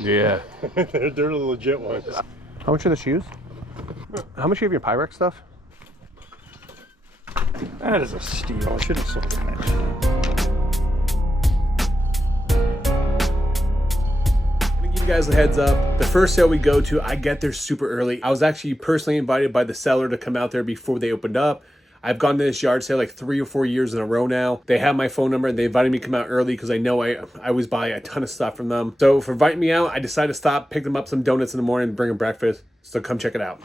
Yeah. they're the legit ones. How much are the shoes? How much do you have your Pyrex stuff? That is a steal. I should have sold that. Give you guys a heads up. The first sale we go to, I get there super early. I was actually personally invited by the seller to come out there before they opened up. I've gone to this yard sale like 3 or 4 years in a row now. They have my phone number and they invited me to come out early because I know I always buy a ton of stuff from them. So for inviting me out, I decided to stop, pick them up some donuts in the morning, and bring them breakfast. So come check it out.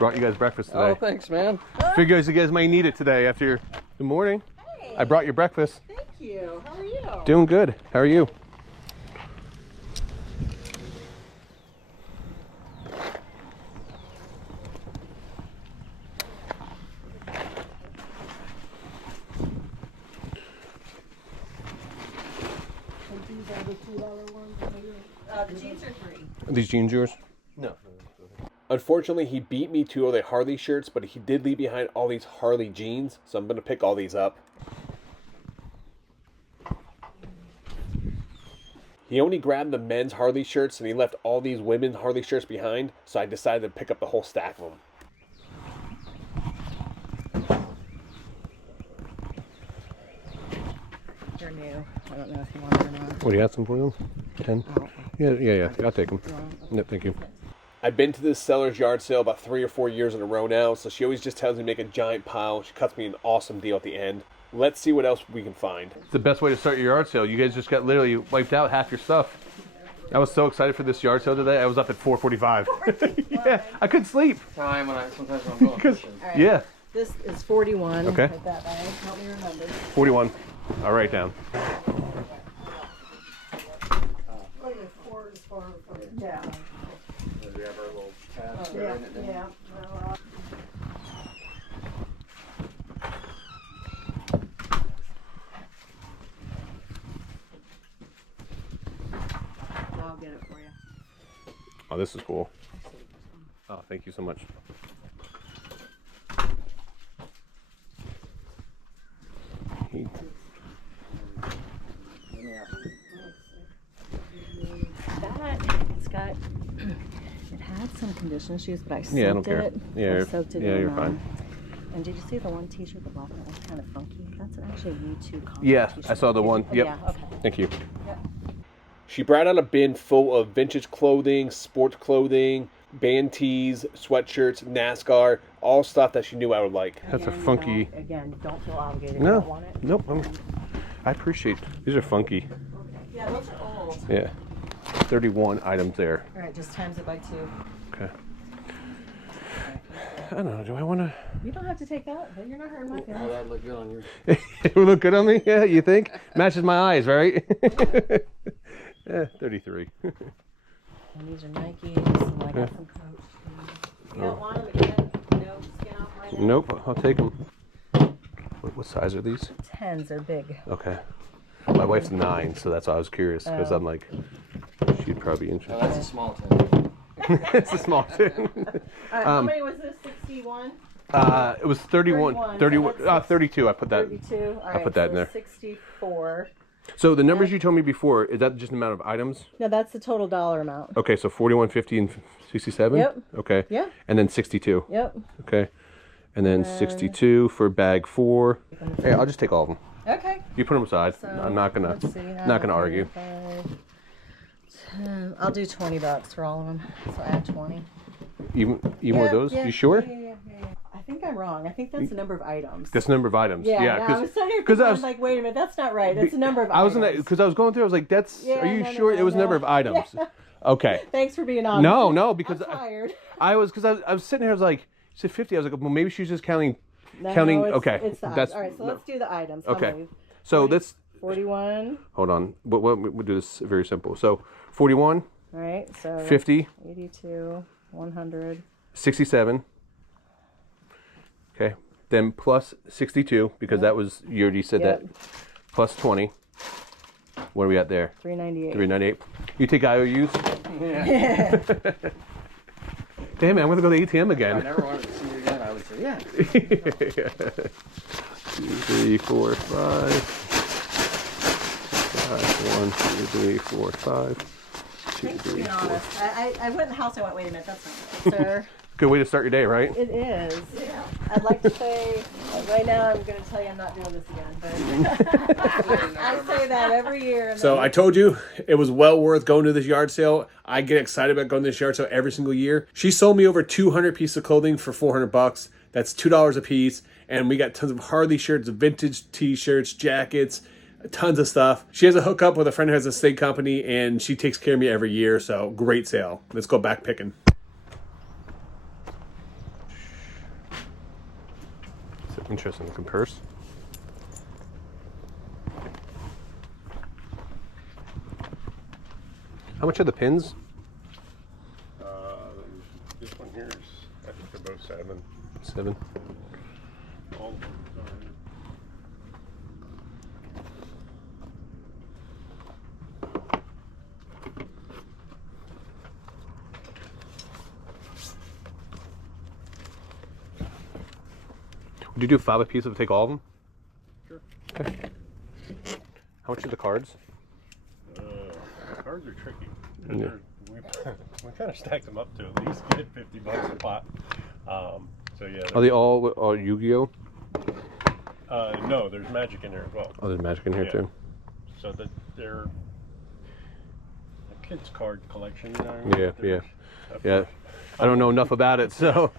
Brought you guys breakfast today. Oh, thanks, man. Figures you guys might need it today after your... Good morning. Hey. I brought your breakfast. Thank you. How are you? Doing good. How are you? The jeans are free. Are these jeans yours? No. Unfortunately, he beat me to all the Harley shirts, but he did leave behind all these Harley jeans, so I'm going to pick all these up. He only grabbed the men's Harley shirts, and he left all these women's Harley shirts behind, so I decided to pick up the whole stack of them. They're new. I don't know if you want them or not. What, do you have some for them? 10? Oh. Yeah. I'll take them. No, thank you. I've been to this seller's yard sale about 3 or 4 years in a row now, so she always just tells me to make a giant pile. She cuts me an awesome deal at the end. Let's see what else we can find. It's the best way to start your yard sale. You guys just got literally wiped out half your stuff. I was so excited for this yard sale today. I was up at 4:45. Yeah, I couldn't sleep. Time when sometimes when I'm going fishing. All right. Yeah. This is 41. Okay. Put that bag. Help me remember. 41. I'll write it down. Yeah. We have our little tabs. Yeah. I'll get it for you. Oh, this is cool. Oh, thank you so much. It's got, it had some condition issues, but I soaked Yeah, I don't care. it. Yeah, I soaked it yeah, in, you're fine. And did you see the one t-shirt, the black one, was kind of funky? That's actually a U2 contract Yeah, t-shirt. I saw the one. Oh, Yep. yeah, okay. Thank you. Yep. She brought out a bin full of vintage clothing, sports clothing, band tees, sweatshirts, NASCAR, all stuff that she knew I would like. That's a Again, funky... don't feel obligated. You don't want it. Nope. I appreciate... These are funky. Yeah, those are old. Yeah. 31 items there. All right, just times it by 2. Okay. I don't know. Do I want to... You don't have to take that. You're not hurting my Oh, feelings. that'd look good on you. It would look good on me? Yeah, you think? Matches my eyes, right? Yeah, 33. And these are Nikes, and I got some Coach. You don't want them again? No skin off my neck? Nope, I'll take them. What size are these? 10s are big. Okay. My wife's 9, so that's why I was curious, because I'm like, she'd probably be Oh, interested. that's a small tin. It's a small tin. How many was this? 61? It was 31. 32. I put that. 32. All right, I put that in so there. 64. So the numbers you told me before, is that just the amount of items? No, that's the total dollar amount. Okay, so 41, 50, and 67? Yep. Okay. Yeah. And then 62. Yep. Okay. And then 62 for bag 4. Hey, I'll just take all of them. Okay. You put them aside. So, I'm not gonna argue. 5, 10. I'll do $20 for all of them. So add 20. Even with those? Yeah, You sure? Yeah. I think I'm wrong. I think that's the number of items. That's the number of items. Yeah, no, I was starting to think, I was like, wait a minute, that's not right. That's the number of items. Because I was going through. I was like, "That's." Yeah, are you no, sure no, it was no. number of items? Yeah. Okay. Thanks for being honest. No, because I'm tired. I was sitting here. I was like, you said 50. I was like, well, maybe she was just counting. No, Counting. it's, Okay. It's the items. All right, so let's do the items. How Okay. many? So 40, let's 41. hold on. We'll do this very simple. So 41. All right, so 50. 82, 100. 67. Okay. Then plus 62 because that was you already said that. Plus 20. What are we at there? 398. 398. You take IOUs? Yeah. Damn it! I'm gonna go to the ATM If I again. never wanted to see you again, I would say, yeah. 2, 3, 4, 5, 1, 2, 3, 4, 5. 2, Thanks for 3, being 4. honest. I went in the house and went, wait a minute, that's not right, sir. Good way to start your day, right? It is. I'd like to say, right now I'm going to tell you I'm not doing this again, but I say that every year. And So then I told you it was well worth going to this yard sale. I get excited about going to this yard sale every single year. She sold me over 200 pieces of clothing for $400. That's $2 a piece. And we got tons of Harley shirts, vintage t-shirts, jackets, tons of stuff. She has a hookup with a friend who has a steak company, and she takes care of me every year. So great sale. Let's go back picking. Interesting looking purse. How much are the pins? This one here is, I think they're both 7. 7. All of them, Would you do 5 a piece if I take all of them? Sure. Okay. How much are the cards? Cards are tricky. Yeah. We kind of stacked them up to at least get $50 a pop. So yeah. Are they all Yu-Gi-Oh? No, there's Magic in there as well. Oh, there's Magic in here Yeah. too. So that they're a kid's card collection. You know what I mean? Yeah, There's- yeah. I don't know enough about it, so.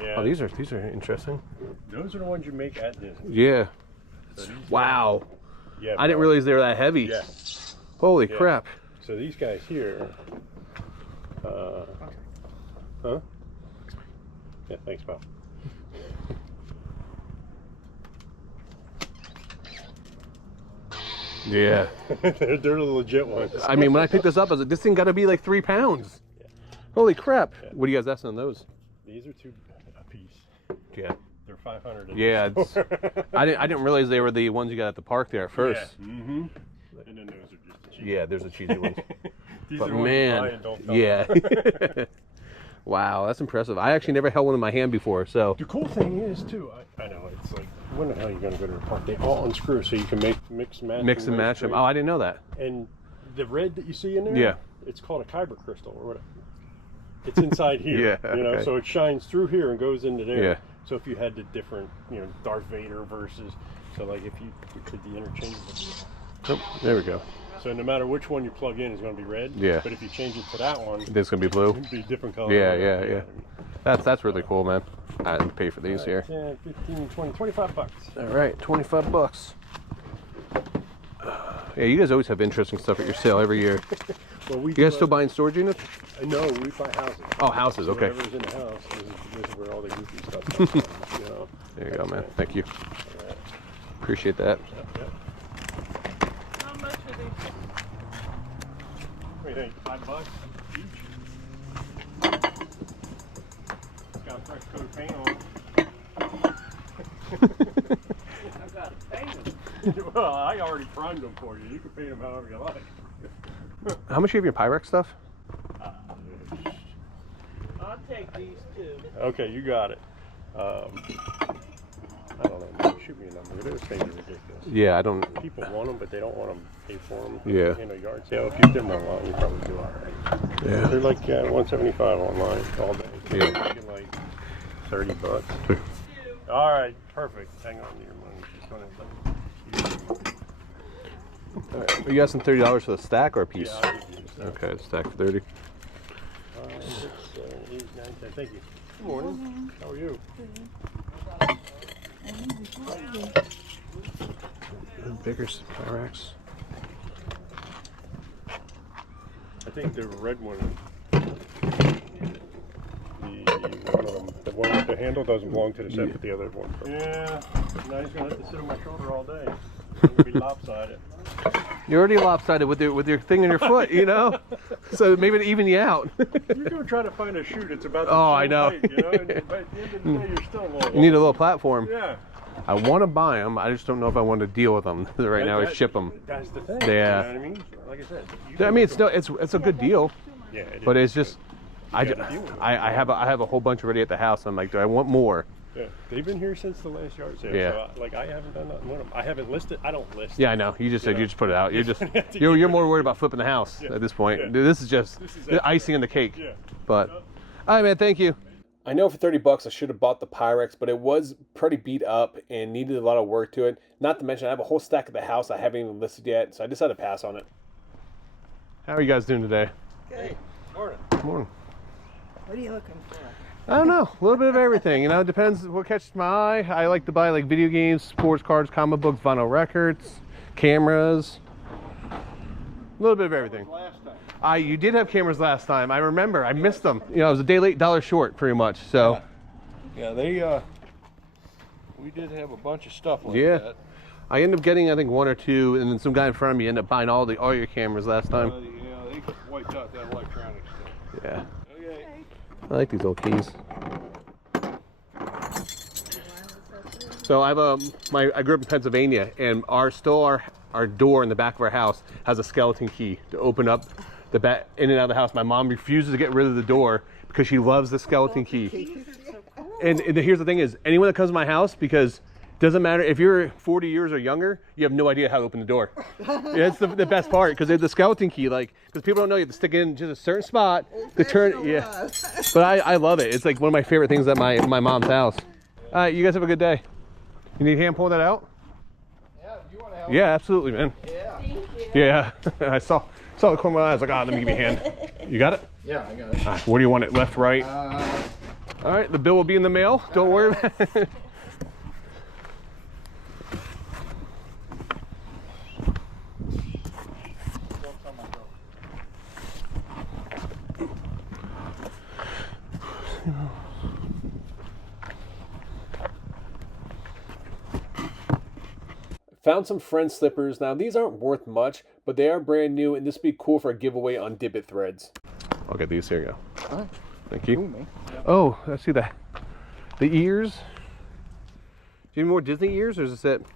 Yeah. Oh, these are interesting. Those are the ones you make at Disney. Yeah. So these Wow. Yeah. I didn't bro. realize they were that heavy. Yeah. Holy Yeah. crap. So these guys here. Huh? Yeah. Thanks, pal. Yeah. they're the legit ones. I mean, when I picked this up, I was like, this thing got to be like 3 pounds. Yeah. Holy crap. Yeah. What do you guys estimate on those? These are 2 a piece. Yeah. They're 500. Yeah. I didn't realize they were the ones you got at the park there at first. Yeah. Mm-hmm. And then those are just the cheap. Yeah, there's the cheesy ones. These But are the ones you buy and don't tell yeah. them. Wow, that's impressive. I actually never held one in my hand before, so. The cool thing is too, I know it's like, when the hell are you gonna go to the park? They all unscrew so you can mix and match. Mix and match them. Oh, I didn't know that. And the red that you see in there, Yeah. it's called a kyber crystal or whatever. It's inside here. Yeah, You know, okay. so it shines through here and goes into there. Yeah. So if you had the different, Darth Vader versus, so like if you did the interchangeable. Oh, there we go. So no matter which one you plug in is going to be red. Yeah. But if you change it to that one, This is gonna be blue. it'd be a different color. Yeah, You yeah, know yeah. what I mean? That's really cool, man. I didn't pay for these here. 10, 15, 20, 25 bucks. All right, $25. Yeah, you guys always have interesting stuff at your sale every year. Well, we You guys still buying storage units? No, we buy houses. Oh, houses. So Okay. whatever's in the house, this is where all the goofy stuff comes from. There you go, man. Thank you. All right. Appreciate that. Yep. how much are they? What do you think? $5 each? It's got fresh coat of paint on. I've got to paint them. Well, I already primed them for you. You can paint them however you like. How much do you have in your Pyrex stuff? I'll take these 2. Okay, you got it. I don't know. Man. Shoot me a number. Those things are ridiculous. Yeah, I don't. People want them, but they don't want them paid for them. Yeah. Yard sale. If you did them online, you probably do all right. Yeah. They're like $175 online all day. Yeah. You get like $30. All right, perfect. Hang on to your money. Just gonna All right. You got some $30 for the stack or a piece? Yeah, I'll give you this. Okay, stack for 30. 5, 6, 7, 8, 9, 10. Thank you. Good morning. How are you? Bigger Pyrex. I think the red one, the one with the handle doesn't belong to the set, but the other one. Yeah. Now he's gonna have to sit on my shoulder all day. It's gonna be lopsided. You're already lopsided with your thing in your foot, you know? So maybe to even you out. You're gonna try to find a shoe that's about the Oh, same I know. height, you know? And, but at the end of the day, you're still a little. You need a little platform. Yeah. I want to buy them. I just don't know if I want to deal with them right now. I ship them. That's the thing. Yeah. You know what I mean? Like I said. I mean, it's a good deal, Yeah. It but is. it's just I gotta deal with it. have a whole bunch already at the house. I'm like, do I want more? Yeah, they've been here since the last yard sale. Yeah. So I haven't done nothing with them. I haven't listed. I don't list. Yeah, I know. You just said know? you just put it out. You're just you're more worried about flipping the house at this point. Yeah. This is just This is the extra. icing on the cake. Yeah. But all right, man. Thank you. I know for 30 bucks I should have bought the Pyrex, but it was pretty beat up and needed a lot of work to it. Not to mention I have a whole stack at the house I haven't even listed yet, so I decided to pass on it. How are you guys doing today? Good. Morning. Morning. What are you looking for? I don't know, a little bit of everything. You know, it depends what catches my eye. I like to buy like video games, sports cards, comic books, vinyl records, cameras, a little bit of everything. Last time. You did have cameras last time. I remember. I missed them. You know, I was a day late, dollar short, pretty much. So. Yeah, we did have a bunch of stuff like Yeah. that. I ended up getting, I think, one or two, and then some guy in front of me ended up buying all your cameras last time. Yeah, they wiped out that electronic stuff. Yeah. Okay. I like these old keys. So I have I grew up in Pennsylvania, and our door in the back of our house has a skeleton key to open up the back in and out of the house. My mom refuses to get rid of the door because she loves the skeleton key. And here's the thing is, anyone that comes to my house, because it doesn't matter if you're 40 years or younger, you have no idea how to open the door. That's the best part, because the skeleton key, like, because people don't know you have to stick it in just a certain spot to turn. Yeah, but I love it. It's like one of my favorite things at my mom's house. All right, you guys have a good day. You need a hand pulling that out? Yeah, if you want to help. Yeah, absolutely, man. Yeah. Yeah, I saw the corner of my eye. I was like, let me give you a hand. You got it? Yeah, I got it. All right, where do you want it? Left, right? All right, the bill will be in the mail. Don't worry about it. Found some friend slippers. Now these aren't worth much, but they are brand new, and this would be cool for a giveaway on Dibbit Threads. I'll get these. Here you go. All right. Thank you. Oh, I see that. The ears. Do you need more Disney ears, or is this it?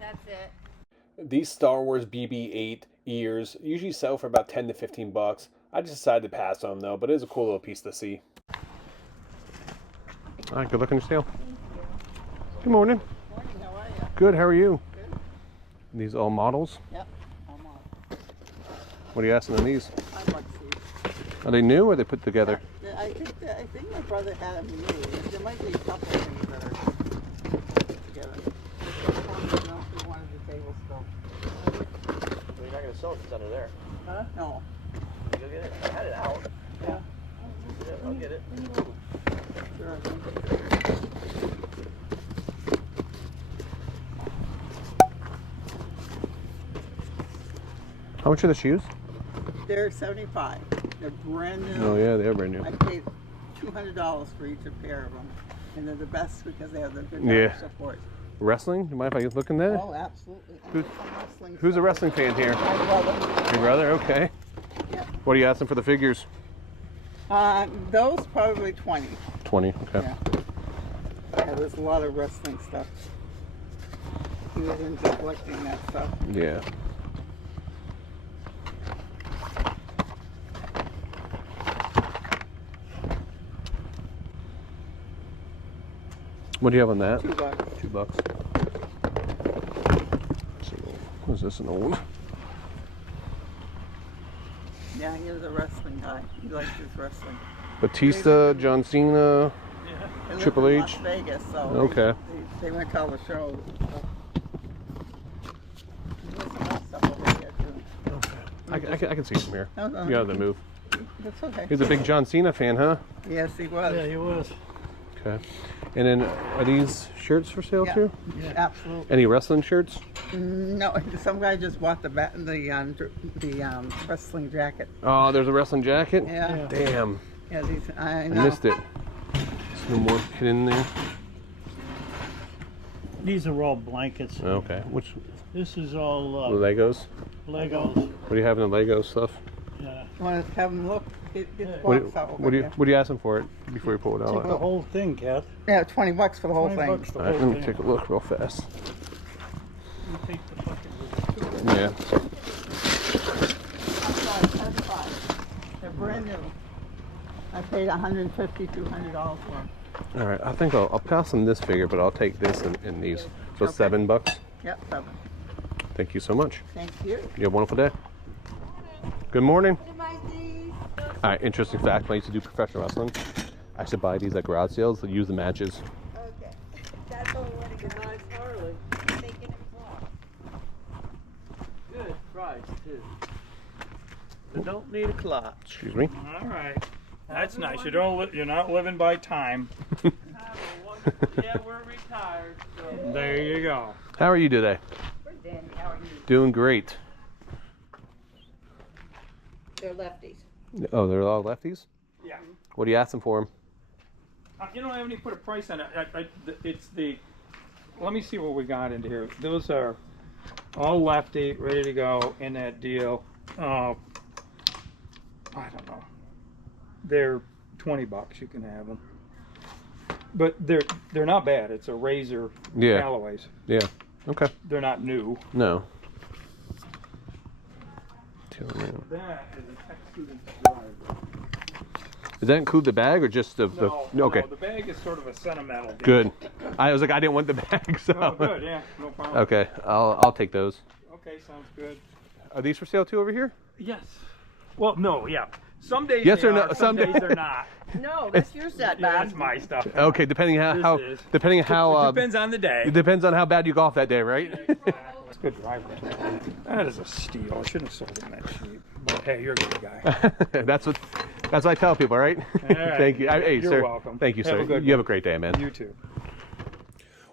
That's it. These Star Wars BB-8 ears usually sell for about 10 to 15 bucks. I just decided to pass on them though, but it is a cool little piece to see. All right, good luck on your sale. Good morning. Morning, how are you? Good, how are you? Good. These all models? Yep, I'm on. What are you asking on these? I'd like to see. Are they new or are they put together? I think my brother had them new. There might be a couple of things that are put together. We wanted the table still. You're not going to sell it if it's under there. Huh? No. You go get it. I had it out. Yeah. I'll get it. Sure. How much are the shoes? They're 75. They're brand new. Oh yeah, they are brand new. I paid $200 for each pair of them, and they're the best because they have the good Yeah. support. Wrestling? You mind if I look in there? Oh, absolutely. And Who's- some wrestling Who's a stuff. wrestling fan here? My brother. Your brother? Okay. Yeah. What are you asking for the figures? Those probably 20. 20, okay. Yeah. Yeah, there's a lot of wrestling stuff. He was into collecting that stuff. Yeah. What do you have on that? $2. $2. What is this, an old? Yeah, he was a wrestling guy. He liked his wrestling. Batista, John Cena. They lived Triple in H? Las Vegas, so Okay. they went to all the shows. There's some more stuff over here too. I can see from here. No, no, You have to move. That's okay. He's a big John Cena fan, huh? Yes, he was. he was. Okay. And then, are these shirts for sale Yeah. too? Absolutely. Any wrestling shirts? No, some guy just bought the wrestling jacket. Oh, there's a wrestling jacket? Yeah. Damn. Yeah, these, I I know. missed it. There's no more hidden there. These are all blankets. Okay. Which This is all Legos? Legos. What do you have in the Lego stuff? Yeah. Want to have him look? Get the What, box out over what do you here. what do you asking for it before you pull it Take the out? whole thing, Kat. Yeah, $20 for the whole 20 thing. bucks the All right, whole let me thing. take a look real fast. You take the fucking Yeah. That's fine. They're brand new. I paid $150, $200 for them. All right, I think I'll pass on this figure, but I'll take this and these. So Okay. $7. Yep, 7. Thank you so much. Thank you. You have a wonderful day. Good morning. All right, interesting fact. When I used to do professional wrestling, I used to buy these at garage sales to use the matches. Okay. That's only one of your nice Harley. Taking it off. Good price too. You don't need a clutch. Excuse me. All right. That's nice. You're not living by time. Have a wonderful, yeah, we're retired. So. There you go. How are you today? Where's Danny? How are you? Doing great. They're lefties. Oh, they're all lefties? Yeah. What are you asking for them? You know, I haven't even put a price on it. It's the. Let me see what we got into here. Those are all lefty, ready to go in that deal. I don't know. They're $20. You can have them, but they're not bad. It's a Razor Callaway's. Yeah. Okay. They're not new. No. That is an excellent driver. Does that include the bag or just the? No, Okay. no, the bag is sort of a sentimental deal. Good. I was like, I didn't want the bag, so. Oh, good. Yeah, no problem. Okay, I'll take those. Okay, sounds good. Are these for sale too over here? Yes. Well, no, yeah. Some days Yes they or no? are, Some some days days- they're not. No, that's your set, Yeah, Bob. that's my stuff. Okay, depending how This is. depending It how depends on the day. it depends on how bad you golf that day, right? It's a good driver. That is a steal. I shouldn't have sold him that cheap. But hey, you're a good guy. that's what I tell people, right? right. Thank you. Hey, You're sir. welcome. Thank you, Have sir. a good You have a one. great day, man. You too.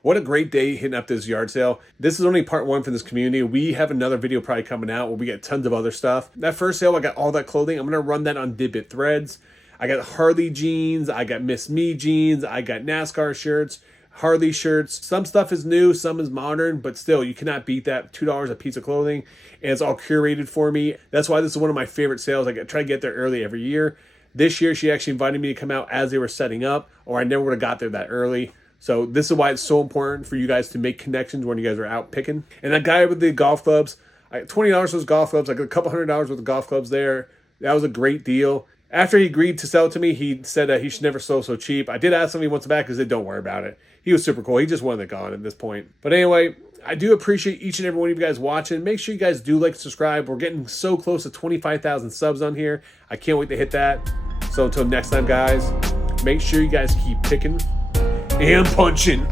What a great day hitting up this yard sale. This is only part 1 for this community. We have another video probably coming out where we get tons of other stuff. That first sale, I got all that clothing. I'm going to run that on Dibit Threads. I got Harley jeans. I got Miss Me jeans. I got NASCAR shirts, Harley shirts. Some stuff is new, some is modern, but still, you cannot beat that. $2 a piece of clothing, and it's all curated for me. That's why this is one of my favorite sales. I try to get there early every year. This year, she actually invited me to come out as they were setting up, or I never would have got there that early. So this is why it's so important for you guys to make connections when you guys are out picking. And that guy with the golf clubs, I got $20 for his golf clubs. I got a couple $100 worth of golf clubs there. That was a great deal. After he agreed to sell it to me, he said that he should never sell so cheap. I did ask him if he wants it back. He said, don't worry about it. He was super cool. He just wanted it gone at this point. But anyway, I do appreciate each and every one of you guys watching. Make sure you guys do like and subscribe. We're getting so close to 25,000 subs on here. I can't wait to hit that. So until next time, guys, make sure you guys keep picking and punching.